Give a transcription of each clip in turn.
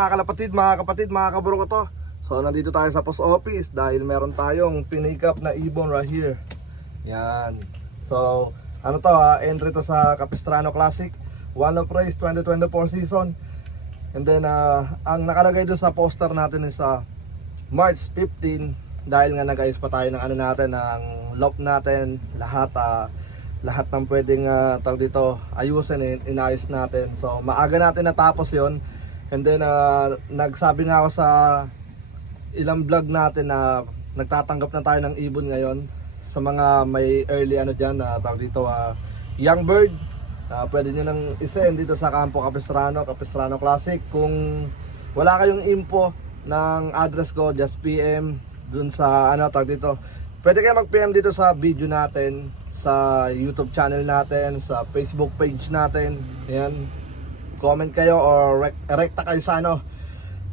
kalapatid, mga kapatid, mga kaburo ko to. So nandito tayo sa post office dahil meron tayong pinick up na ibon right here. Yan. So, ano to ha, entry to sa Capistrano Classic. One of Race 2024 season. And then, ah, ang nakalagay doon sa poster natin is sa March 15 dahil nga nag-ayos pa tayo ng ano natin, ng lock natin, lahat ah, lahat ng pwedeng uh, tawag dito ayusin in, inayos natin. So maaga natin natapos 'yon. And then ah, nagsabi nga ako sa ilang vlog natin na nagtatanggap na tayo ng ibon ngayon sa mga may early ano diyan na tawag dito ah, young bird. Ah, pwede nyo nang isend dito sa Campo Capistrano, Capistrano Classic. Kung wala kayong info ng address ko, just PM dun sa ano tawag dito. Pwede kayo mag-PM dito sa video natin, sa YouTube channel natin, sa Facebook page natin. Ayan. Comment kayo or rek- rekta kayo sa ano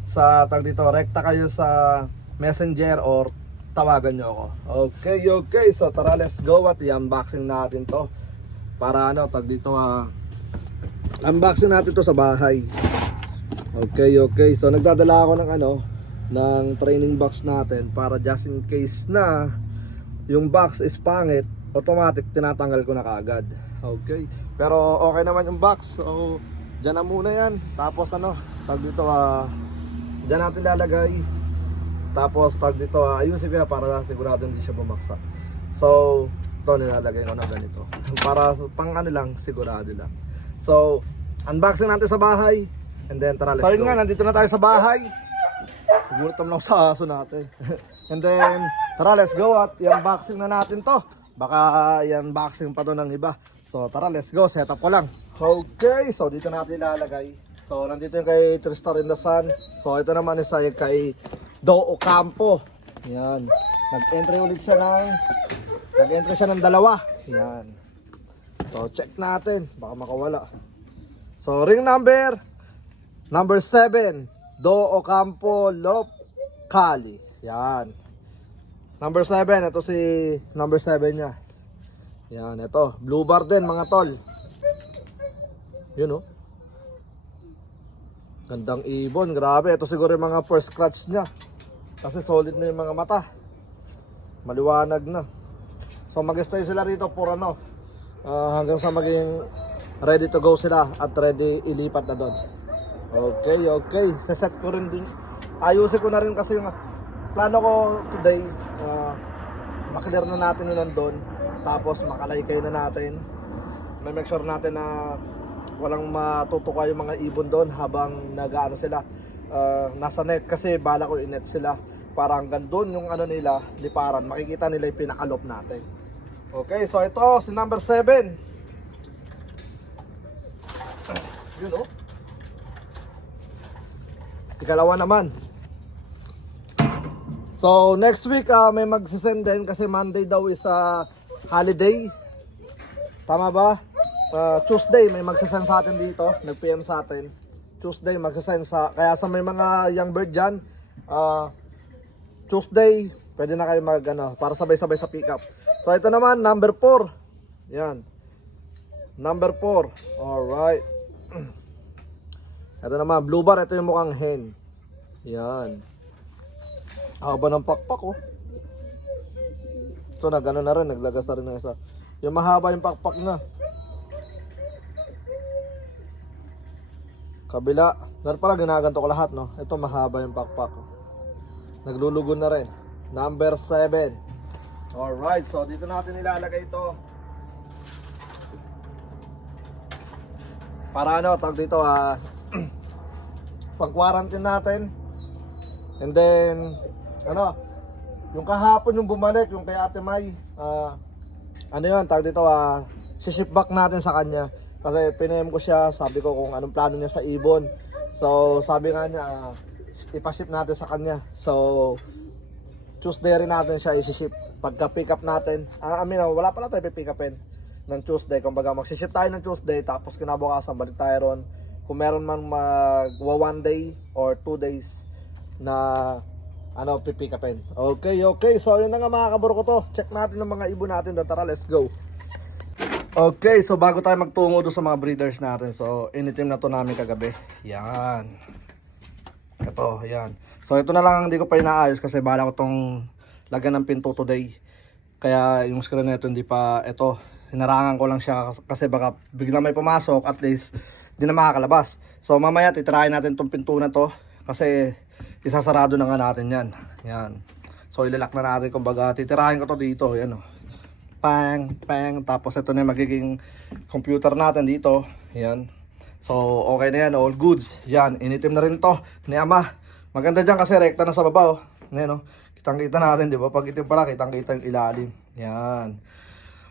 sa tag dito, rekta kayo sa Messenger or tawagan nyo ako. Okay, okay. So tara, let's go at i-unboxing natin to. Para ano, tag dito ah, unboxing natin to sa bahay. Okay, okay. So nagdadala ako ng ano, ng training box natin para just in case na yung box is pangit, automatic tinatanggal ko na kaagad. Okay. Pero okay naman yung box. So, dyan na muna yan. Tapos ano, tag dito ah, dyan natin lalagay. Tapos tag dito ah, ayusin ko yan para sigurado hindi siya bumaksak. So, ito nilalagay ko na ganito. para pang ano lang, sigurado lang. So, unboxing natin sa bahay. And then tara, let's So, go. yun nga, nandito na tayo sa bahay. Gutom lang sa aso natin. And then, tara, let's go at i-unboxing na natin to. Baka i-unboxing pa to ng iba. So, tara, let's go. Set up ko lang. Okay, so dito natin ilalagay. So, nandito yung kay the Sun. So, ito naman isa yung kay Do Ocampo. Yan. Nag-entry ulit siya ng nag-entry siya ng dalawa. Yan. So, check natin. Baka makawala. So, ring number Number 7, Do Ocampo Lop Cali. Yan. Number 7, ito si number 7 niya. Yan, ito. Blue bar din mga tol. Yun oh. Gandang ibon, grabe. Ito siguro yung mga first scratch niya. Kasi solid na yung mga mata. Maliwanag na. So mag-stay sila rito for ano. ah, hanggang sa maging ready to go sila at ready ilipat na doon. Okay, okay. Saset ko rin din. Ayusin ko na rin kasi yung plano ko today, uh, maklear na natin yung nandun. Tapos makalaykay na natin. May make sure natin na walang matutuka yung mga ibon doon habang nagaano sila. ah, nasa net kasi bala ko inet sila. Para hanggang doon yung ano nila, liparan. Makikita nila yung pinakalop natin. Okay, so ito si number 7. Yun oh. Ikalawa naman. So next week ah, may magsisend din kasi Monday daw is ah, holiday. Tama ba? Ah, Tuesday may magsisend sa atin dito, nag-PM sa atin. Tuesday magsisend sa kaya sa may mga young bird diyan, ah Tuesday pwede na kayo mag ano, para sabay-sabay sa pickup. So ito naman number 4. Yan. Number 4. All right. Ito naman, blue bar, ito yung mukhang hen. Yan. Haba ng pakpak oh. So nagano na rin, naglagas na rin ng isa. Yung mahaba yung pakpak na. Kabila. Meron pala ginaganto ko lahat no. Ito mahaba yung pakpak. Naglulugo na rin. Number 7. Alright, so dito natin ilalagay ito. Para ano, tag dito ah, pang quarantine natin. And then, ano, yung kahapon yung bumalik, yung kay Ate May, ah, ano yun, tag dito ah, ship back natin sa kanya. Kasi pinayam ko siya, sabi ko kung anong plano niya sa ibon. So, sabi nga niya, ipaship natin sa kanya. So, Tuesday rin natin siya isi-ship. Pagka pick up natin, ah, I mean, wala pala tayo pick upin ng Tuesday. Kumbaga, mag-ship tayo ng Tuesday, tapos kinabukasan, balik tayo ron. Kung meron man mag one day or two days na ano, pipick upin. Okay, okay. So, yun na nga mga kaburo ko to. Check natin yung mga ibon natin. doon. Tara, let's go. Okay, so bago tayo magtungo doon sa mga breeders natin. So, initim na to namin kagabi. Yan. Ito, yan. So ito na lang hindi ko pa inaayos kasi bala ko tong lagyan ng pinto today. Kaya yung screen na ito hindi pa, ito, hinarangan ko lang siya kasi baka biglang may pumasok at least hindi na makakalabas. So mamaya titirahin natin tong pinto na to kasi isasarado na nga natin yan. Yan. So ilalak na natin kumbaga titirahin ko to dito. Yan o. Pang, pang. Tapos ito na magiging computer natin dito. Yan. So okay na yan. All goods. Yan. Initim na rin to ni Ama. Maganda dyan kasi rekta na sa baba oh. Yan o. Kitang kita natin di ba? Pag itim pala kitang kita yung ilalim. Yan.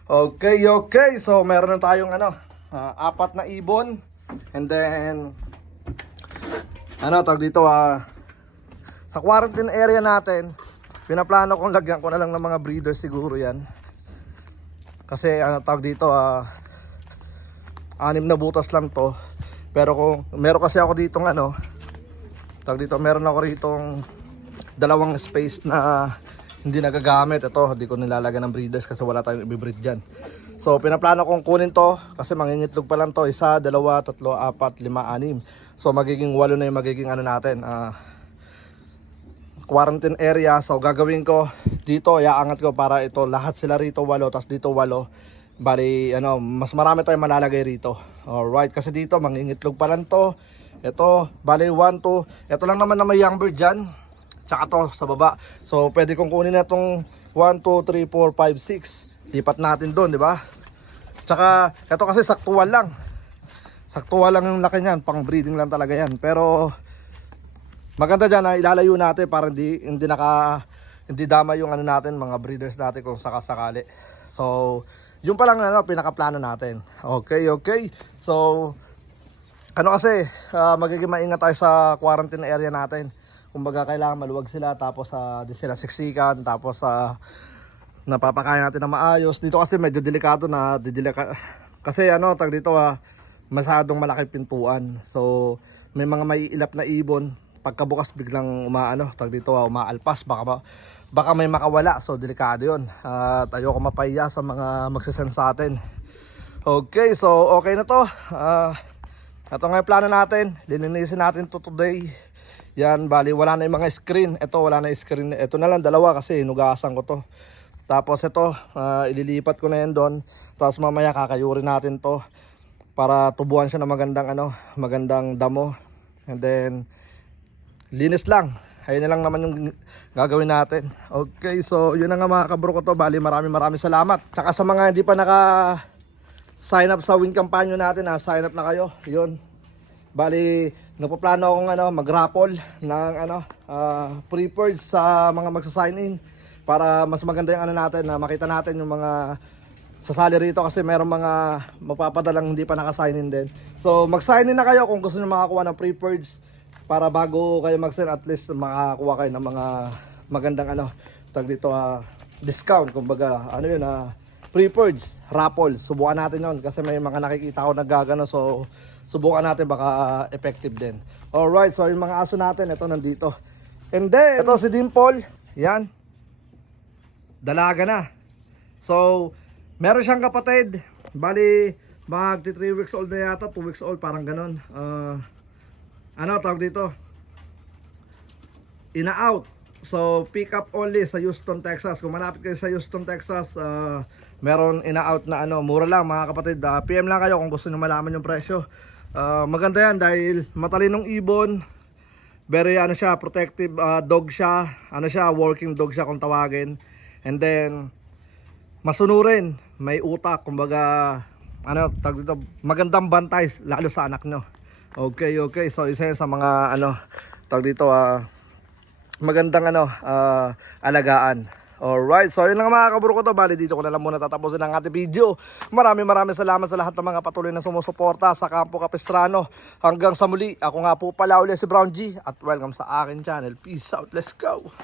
Okay, okay. So meron na tayong ano, ah, apat na ibon. And then ano tawag dito ah sa quarantine area natin, pinaplano kong lagyan ko na lang ng mga breeders siguro 'yan. Kasi ano tawag dito ah anim na butas lang 'to. Pero kung meron kasi ako ditong ano, tawag dito, meron ako ritong dalawang space na hindi nagagamit. Ito, hindi ko nilalagyan ng breeders kasi wala tayong ibibreed dyan. So, pinaplano kong kunin to kasi mangingitlog pa lang to. Isa, dalawa, tatlo, apat, lima, anim. So, magiging walo na yung magiging ano natin. ah quarantine area. So, gagawin ko dito, iaangat ko para ito, lahat sila rito walo, tapos dito walo. Bali, ano, mas marami tayong malalagay rito. Alright, kasi dito, mangingitlog pa lang to. Ito, bali 1, 2. Ito lang naman na may young bird dyan. Tsaka to, sa baba. So, pwede kong kunin na itong 1, 2, 3, 4, 5, 6. Lipat natin doon, di ba? Tsaka, ito kasi saktual lang. Saktual lang yung laki niyan. Pang breeding lang talaga yan. Pero, maganda dyan na ilalayo natin para hindi, hindi naka, hindi dama yung ano natin, mga breeders natin kung sakasakali. So, yun pa lang ano, pinakaplano natin. Okay, okay. So, ano kasi, ah, magiging maingat tayo sa quarantine area natin. Kumbaga, kailangan maluwag sila, tapos sa di sila siksikan, tapos sa napapakain natin na maayos. Dito kasi medyo delikado na, didilika, kasi ano, tag dito ha, masyadong malaki pintuan. So, may mga may ilap na ibon, pagkabukas biglang umaano, tag dito ha, umaalpas, baka, ma- baka may makawala. So, delikado yun. At ayoko mapahiya sa mga magsisend sa atin. Okay, so okay na to. Ah, ito nga yung plano natin. Lilinisin natin to today. Yan, bali wala na yung mga screen. Ito wala na screen. Ito na lang dalawa kasi nugasan ko to. Tapos ito, ah, ililipat ko na yan doon. Tapos mamaya kakayurin natin to para tubuan siya ng magandang ano, magandang damo. And then linis lang. Ayun na lang naman yung gagawin natin. Okay, so yun na nga mga kabro ko to. Bali maraming maraming salamat. Tsaka sa mga hindi pa naka sign up sa win kampanya natin ha, sign up na kayo. Yun. Bali, nagpaplano akong ano, mag-raffle ng ano, ah, pre-purge sa mga magsa-sign in para mas maganda yung ano natin na makita natin yung mga sasali rito kasi merong mga magpapadalang hindi pa naka-sign in din. So, mag-sign in na kayo kung gusto niyo makakuha ng pre-purge para bago kayo mag-sign at least makakuha kayo ng mga magandang ano, tag dito ah, discount kumbaga ano yun ah, pre-purge, raffle. Subukan natin yon kasi may mga nakikita ko naggagano so subukan natin baka effective din. Alright, so yung mga aso natin ito nandito. And then, ito si Dimple. Yan. Dalaga na. So, meron siyang kapatid. Bali, magti 3 weeks old na yata, 2 weeks old, parang ganun. Ah, ano tawag dito? Ina-out. So, pick up only sa Houston, Texas. Kung malapit kayo sa Houston, Texas, ah, meron ina-out na ano, mura lang mga kapatid. Ah, PM lang kayo kung gusto nyo malaman yung presyo. Ah, maganda yan dahil matalinong ibon. Very ano siya, protective ah, dog siya. Ano siya, working dog siya kung tawagin. And then, masunurin, may utak, kumbaga, ano, tag dito, magandang bantay, lalo sa anak nyo. Okay, okay, so isa sa mga, ano, tag dito, ah, magandang, ano, ah, alagaan. Alright, so yun lang mga kaburo ko to. Bali dito ko na lang muna tatapusin ang ating video. Maraming maraming salamat sa lahat ng mga patuloy na sumusuporta sa Campo Capistrano. Hanggang sa muli, ako nga po pala ulit si Brown G at welcome sa akin channel. Peace out, let's go!